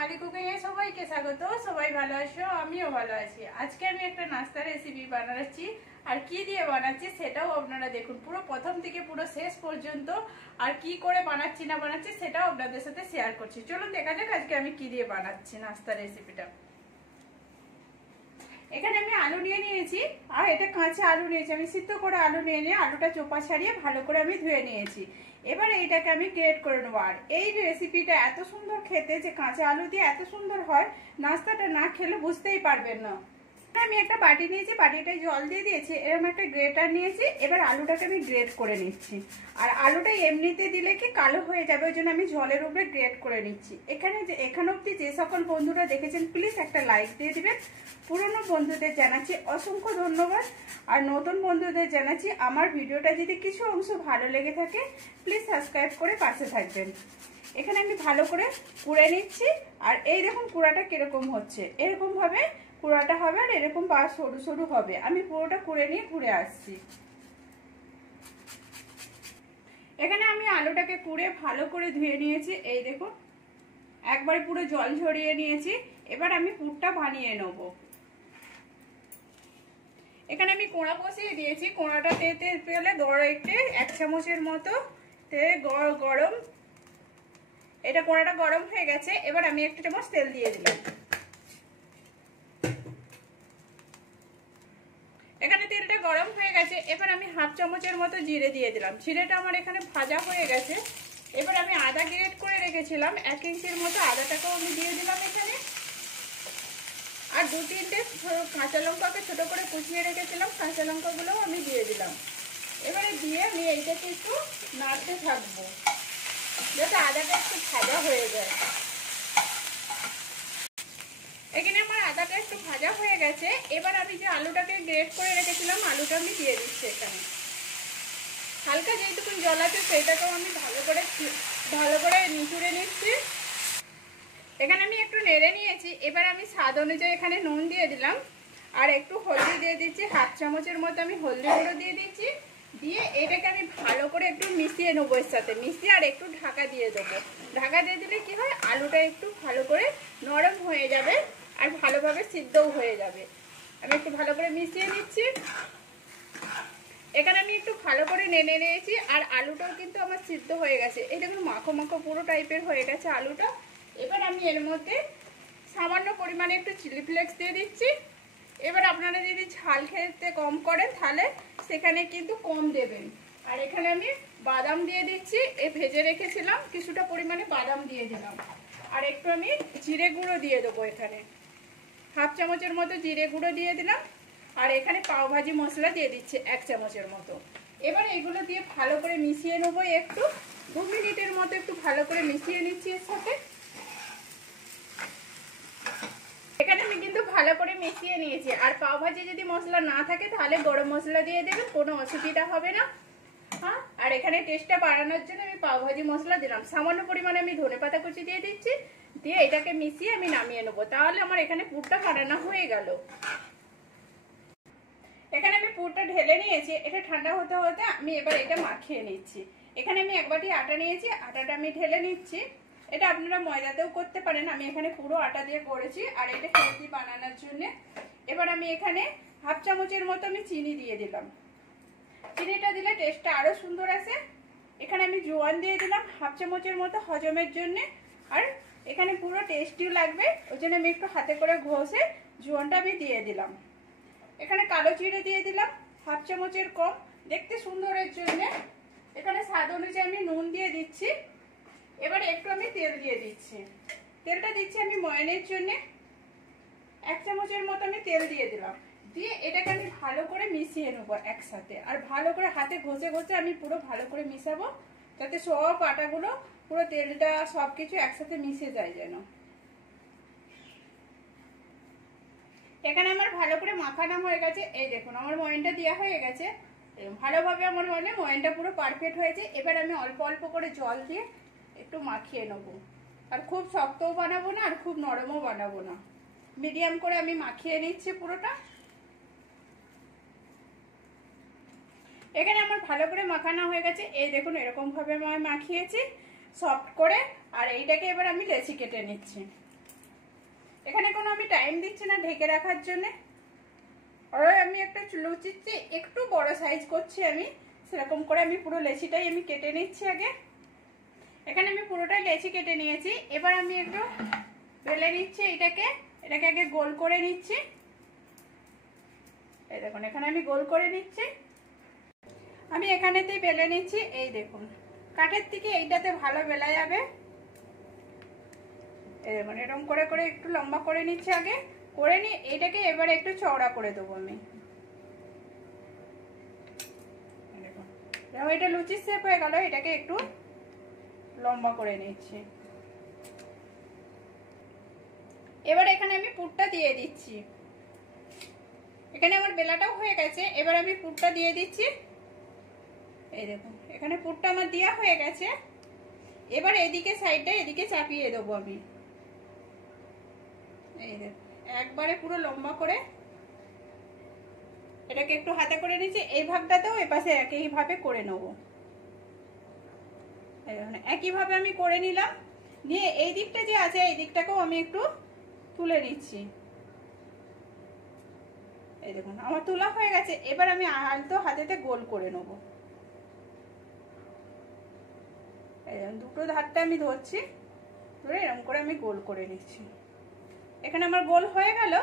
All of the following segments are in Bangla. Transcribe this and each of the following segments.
বাঙালি কুকিং এ সবাইকে স্বাগত। সবাই ভালো আছো, আমিও ভালো আছি। আজকে আমি একটা নাস্তা রেসিপি বানাচ্ছি, আর কি দিয়ে বানাচ্ছি সেটাও আপনারা দেখুন পুরো প্রথম থেকে পুরো শেষ পর্যন্ত। আর কি করে বানাচ্ছি না বানাচ্ছি সেটাও আপনাদের সাথে শেয়ার করছি। চলুন দেখা যাক আজকে আমি কি দিয়ে বানাচ্ছি নাস্তা রেসিপিটা। এখানে আমি আলু নিয়ে নিয়েছি, আর এটা কাঁচা আলু নিয়েছি। আমি সিদ্ধ করে আলু নিয়ে আলুটা চোপা ছাড়িয়ে ভালো করে আমি ধুয়ে নিয়েছি। এবার এইটাকে আমি গ্রেট করে নেবো। আর এই রেসিপিটা এত সুন্দর খেতে, যে কাঁচা আলু দিয়ে এত সুন্দর হয়, নাস্তাটা না খেলে বুঝতেই পারবেন না। আমি একটা বাটি নিয়েছি, বাটিটায় জল দিয়ে দিয়েছি, এরকম একটা গ্রেটার নিয়েছি। এবার আলুটাকে আমি গ্রেট করে নিচ্ছি। আর আলুটা এমনিতে দিলে কি কালো হয়ে যাবে, ওই জন্য আমি জলের উপরে গ্রেট করে নিচ্ছি। এখানে অবধি যে সকল বন্ধুরা দেখেছেন প্লিজ একটা লাইক দিয়ে দিবেন। পুরনো বন্ধুদের জানাচ্ছি অসংখ্য ধন্যবাদ, আর নতুন বন্ধুদের জানাচ্ছি আমার ভিডিওটা যদি কিছু অংশ ভালো লেগে থাকে প্লিজ সাবস্ক্রাইব করে পাশে থাকবেন। এখানে আমি ভালো করে কুড়ে নিচ্ছি। আর এই দেখুন কুড়াটা কিরকম হচ্ছে, এরকম ভাবে কুড়াটা হবে, আর এরকম পা সরু সরু হবে। আমি পুরোটা কুড়ে নিয়ে ঘুরে আসছি। এখানে আমি আলুটাকে কুড়ে ভালো করে ধুয়ে নিয়েছি। এই দেখুন একবারে পুরো জল ঝরিয়ে নিয়েছি। এবার আমি পুরটা বানিয়ে নেব। এখানে আমি কোড়া বসিয়ে দিয়েছি। কোড়াটা তেতে পেলে একটু 1 চামচের মতো গরম, এটা কোড়াটা গরম হয়ে গেছে। এবার আমি 1 চামচ তেল দিয়ে দিলাম। এখানে তেলটা গরম হয়ে গেছে। এবার আমি 1/2 চামচের মতো জিরে দিয়ে দিলাম। জিরেটা আমার এখানে ভাজা হয়ে গেছে। এবার আমি আদা গ্রেট করে রেখেছিলাম 1 ইঞ্চির মতো, আদাটাকেও আমি দিয়ে দিলাম এখানে। আর 2-3টে কাঁচা লঙ্কাকে ছোট করে কুচিয়ে রেখেছিলাম, কাঁচা লঙ্কাগুলোও আমি দিয়ে দিলাম। এবারে দিয়ে আমি এইটাকে একটু নাড়তে থাকবো যাতে আদাটা একটু ভাজা হয়ে যায়। এখানে আমার আদাটা একটু ভাজা হয়ে গেছে। এবার আমি যে আলুটাকে গ্রেট করে রেখেছিলাম আলুটা আমি দিয়ে দিচ্ছি এখানে। হালকা যেটুকুন জল আছে সেইটাকেও আমি ভালো করে নিচুড়ে নিচ্ছি। এখানে আমি একটু নেড়ে নিয়েছি। এবার আমি স্বাদ অনুযায়ী এখানে নুন দিয়ে দিলাম, আর একটু হলদি দিয়ে দিচ্ছি। 1/2 চামচের মতো আমি হলদি গুঁড়ো দিয়ে দিচ্ছি। দিয়ে এটাকে আমি ভালো করে একটু মিশিয়ে নেবো, এর সাথে মিশিয়ে আর একটু ঢাকা দিয়ে দেবো। ঢাকা দিয়ে দিলে কি হয়, আলুটা একটু ভালো করে নরম হয়ে যাবে আর ভালোভাবে সিদ্ধও হয়ে যাবে। আমি একটু ভালো করে মিশিয়ে নিচ্ছি। এখানে আমি একটু ভালো করে নেড়ে নিয়েছি, আর আলুটাও কিন্তু আমার সিদ্ধ হয়ে গেছে। এই দেখুন মাখো মাখো পুরো টাইপের হয়ে গেছে আলুটা। এবার আমি এর মধ্যে সামান্য পরিমাণে একটু চিলি ফ্লেক্স দিয়ে দিচ্ছি। এবার আপনারা যদি ঝাল খেতে কম করেন তাহলে সেখানে কিন্তু কম দেবেন। আর এখানে আমি বাদাম দিয়ে দিচ্ছি, ভেজে রেখেছিলাম কিছুটা পরিমাণে বাদাম দিয়ে দিলাম। আর একটু আমি জিরে গুঁড়ো দিয়ে দেবো, এখানে 1/2 চামচের মতো জিরে গুঁড়ো দিয়ে দিলাম। আর এখানে পাওভাজি মশলা দিয়ে দিচ্ছি 1 চামচের মতো। এবার এগুলো দিয়ে ভালো করে মিশিয়ে নেবো। একটু 2 মিনিটের মতো একটু ভালো করে মিশিয়ে নিচ্ছি এর সাথে। এখানে আমি কিন্তু ভালো করে মিশিয়ে নিয়েছি। আর পাওভাজি যদি মশলা না থাকে তাহলে গরম মশলা দিয়ে দেবেন, কোনো অসুবিধা হবে না। হ্যাঁ, আর এখানে টেস্টটা বাড়ানোর জন্য আমি পাওভাজি মশলা দিলাম। সামান্য পরিমাণে আমি ধনেপাতা কুচি দিয়ে দিচ্ছি। দিয়ে এটাকে মিশিয়ে আমি নামিয়ে নেবো। তাহলে আমার এখানে পুরটা বানানো হয়ে গেল। এখানে আমি পুরটা ঢেলে নিয়েছি। এটা ঠান্ডা হতে হতে আমি এবার এটা মাখিয়ে নিচ্ছি। এখানে আমি 1 বাটি আটা নিয়েছি, আটাটা আমি ঢেলে নিচ্ছি। এটা আপনারা ময়দাতেও করতে পারেন, আমি এখানে পুরো আটা দিয়ে করেছি। আর এটা হেলদি বানানোর জন্য এবার আমি এখানে 1/2 চামচের মতো আমি চিনি দিয়ে দিলাম। চিনিটা দিলে টেস্টটা আরো সুন্দর আসে। এখানে আমি জোয়ান দিয়ে দিলাম 1/2 চামচের মতো হজমের জন্য। আর এখানে পুরো টেস্টিও লাগবে, ওই জন্য আমি একটু হাতে করে ঘষে জোয়ানটা আমি দিয়ে দিলাম। এখানে কালো জিরে দিয়ে দিলাম 1/2 চামচের কম, দেখতে সুন্দরের জন্য। এখানে স্বাদ অনুযায়ী আমি নুন দিয়ে দিচ্ছি। এবার একটু আমি তেল দিয়ে দিচ্ছি। তেলটা দিচ্ছি আমি ময়ানের জন্য। 1 চামচের মতো আমি তেল দিয়ে দিলাম। দিয়ে এটাকে আমি ভালো করে মিশিয়ে নেবো একসাথে। আর ভালো করে হাতে ঘষে ঘষে আমি পুরো ভালো করে মিশাবো, যাতে সব আটাগুলো পুরো তেলটা সবকিছু একসাথে মিশে যায় যেন। এখানে আমার ভালো করে মাখানো হয়ে গেছে। এই দেখুন আমার ময়ানটা দেওয়া হয়ে গেছে ভালোভাবে। আমার ময়ানটা পুরো পারফেক্ট হয়েছে। এবার আমি অল্প অল্প করে জল দিয়ে একটু মাখিয়ে নেবো। আর খুব শক্তও বানাবো না, আর খুব নরমও বানাবো না, মিডিয়াম করে আমি মাখিয়ে নিচ্ছি পুরোটা। এখানে আমার ভালো করে মাখানো হয়ে গেছে। এই দেখুন এরকম ভাবে আমি মাখিয়েছি সফট করে। আর এইটাকে এবার আমি লেচি কেটে নিচ্ছি। এখানে কোনো আমি টাইম দিচ্ছি না ঢেকে রাখার জন্য। আর আমি একটা লুচির চেয়ে একটু বড় সাইজ করছি, আমি সেরকম করে আমি পুরো লেচিটাই আমি কেটে নিচ্ছি আগে। এখানে আমি পুরোটাই লেচি কেটে নিয়েছি। এবার আমি একটু বেলে নিচ্ছি এটাকে আগে গোল করে নিচ্ছি। এই দেখুন এখানে আমি গোল করে নিচ্ছি। আমি এখানেতেই বেলে নিচ্ছি। এই দেখুন কাঠের থেকে এইটাতে ভালো বেলা যাবে। এই দেখুন এরকম করে করে একটু লম্বা করে নিচ্ছি আগে, করে নিয়ে এইটাকে এবার একটু চওড়া করে দেবো আমি। দেখুন এটা লুচির শেপ হয়ে গেল, এটাকে একটু লম্বা করে নিচ্ছি। এবার এখানে আমি পুরটা দিয়ে দিচ্ছি। এখানে আমার বেলাটাও হয়ে গেছে, এবার আমি পুরটা দিয়ে দিচ্ছি। এই দেখুন এখানে পুরটা আমার দেওয়া হয়ে গেছে। এবার এদিকে সাইডটা এদিকে চাপিয়ে দেবো আমি। এই দেখুন একবারে পুরো লম্বা করে এটাকে একটু হাতে করে নিচ্ছি। এই ভাগটাতেও এপাশে একইভাবে করে নেব। একইভাবে আমি করে নিলাম, নিয়ে এই দিকটা যে আছে এই দিকটাকেও আমি একটু তুলে নিচ্ছি। এই দেখুন আমার তোলা হয়ে গেছে। এবার আমি আলতো হাতেতে গোল করে নেব। দুটো ধারটা আমি ধরছি, ধরে এরকম করে আমি গোল করে নিচ্ছি। এখানে আমার গোল হয়ে গেল।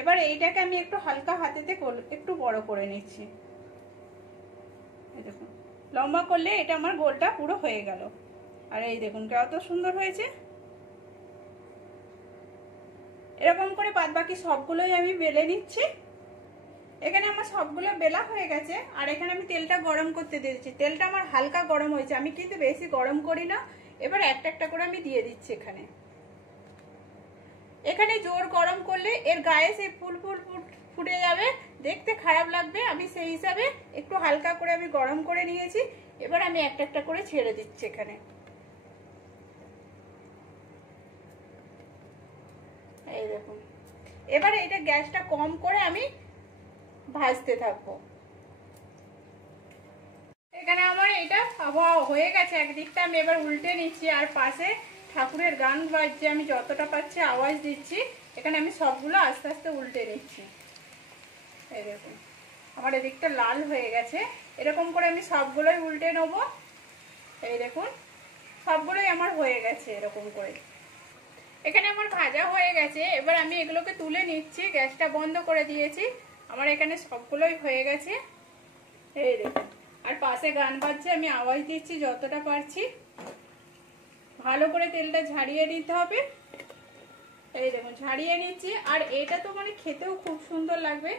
এবার এইটাকে আমি একটু হালকা হাতেতে গোল একটু বড় করে নিচ্ছি। এই দেখুন লম্বা করলে এটা আমার গোলটা পুরো হয়ে গেল। আর এই দেখুন কত সুন্দর হয়েছে। এরকম করে বাদ বাকি সবগুলোই আমি বেলে নিচ্ছি। এখানে আমার সবগুলো বেলা হয়ে গেছে। আর এখানে আমি তেলটা গরম করতে দিয়েছি। তেলটা আমার হালকা গরম হয়েছে, আমি কিন্তু বেশি গরম করি না। এবার একটা একটা করে আমি দিয়ে দিচ্ছি। এখানে জোর গরম করলে এর গায়ে সেই ফুল ফুল ফুটে যাবে, দেখতে খারাপ লাগবে। আমি সেই হিসাবে একটু হালকা করে আমি গরম করে নিয়েছি। এবার আমি একটা একটা করে ছেড়ে দিচ্ছি এখানে। এই দেখুন এবারে এটা গ্যাসটা কম করে আমি ভাজতে থাকবো। এখানে আমার এটা হয়ে গেছে একদিকটা, আমি এবার উল্টে নিচ্ছি। আর পাশে ঠাকুরের গান বাজছে, আমি যতটা পাচ্ছি আওয়াজ দিচ্ছি। এখানে আমি সবগুলো আস্তে আস্তে উল্টে নিচ্ছি। এই দেখুন আমার এদিকটা লাল হয়ে গেছে। এরকম করে আমি সবগুলোই উল্টে নেবো। এই দেখুন সবগুলোই আমার হয়ে গেছে এরকম করে। এখানে আমার ভাজা হয়ে গেছে। এবার আমি এগুলোকে তুলে নিচ্ছি, গ্যাসটা বন্ধ করে দিয়েছি। আমার এখানে সবগুলোই হয়ে গেছে। এই দেখুন আর পাশে গান বাজছে, আমি আওয়াজ দিচ্ছি যতটা পারছি। ভালো করে তেলটা ঝাড়িয়ে নিতে হবে। এই দেখুন ঝাড়িয়ে নিচ্ছি। আর এটা তো মানে খেতেও খুব সুন্দর লাগবে,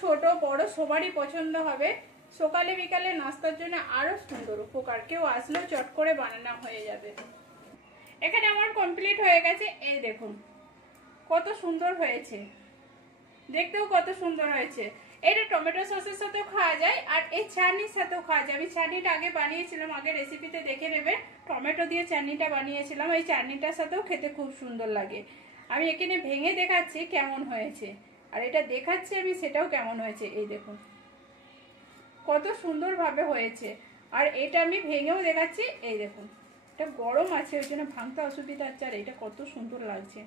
ছোট বড় সবারই পছন্দ হবে। সকালে বিকালে নাস্তার জন্য আরো সুন্দর উপকার, কেউ আসলেও চট করে বানানো হয়ে যাবে। এখানে আমার কমপ্লিট হয়ে গেছে। এই দেখুন কত সুন্দর হয়েছে, দেখতেও কত সুন্দর হয়েছে। এটা টমেটো সসের সাথেও খাওয়া যায়, আর এই চাটনির সাথেও খাওয়া যায়। আমি চাটনিটা আগে বানিয়েছিলাম, আগে রেসিপিতে দেখে নেবে। টমেটো দিয়ে চাটনিটা বানিয়েছিলাম, এই চাটনিটার সাথেও খেতে খুব সুন্দর লাগে। আমি এখানে ভেঙে দেখাচ্ছি কেমন হয়েছে, আর এটা দেখাচ্ছি আমি সেটাও কেমন হয়েছে। এই দেখুন কত সুন্দরভাবে হয়েছে। আর এটা আমি ভেঙেও দেখাচ্ছি। এই দেখুন এটা গরম আছে ওই জন্য ভাঙতে অসুবিধা হচ্ছে। আর এটা কত সুন্দর লাগছে।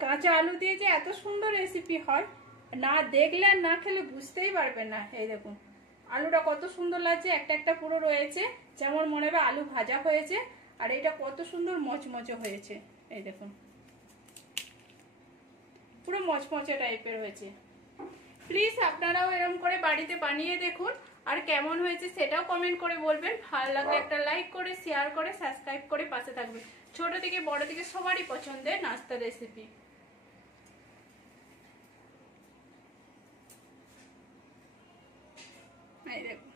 কাঁচা আলু দিয়ে যে এত সুন্দর রেসিপি হয়, না দেখলে আর না খেলে বুঝতেই পারবেন না। এই দেখুন আলুটা কত সুন্দর লাগছে, একটা একটা পুরো রয়েছে, যেমন মনে হবে আলু ভাজা হয়েছে। আর এটা কত সুন্দর মচমচে হয়েছে। এই দেখুন পুরো মচমচে টাইপের হয়েছে। প্লিজ আপনারাও এরকম করে বাড়িতে বানিয়ে দেখুন, আর কেমন হয়েছে সেটাও কমেন্ট করে বলবেন। ভালো লাগলে একটা লাইক করে, শেয়ার করে, সাবস্ক্রাইব করে পাশে থাকবেন। ছোট থেকে বড় থেকে সবারই পছন্দের নাস্তা রেসিপি। এই দেখুন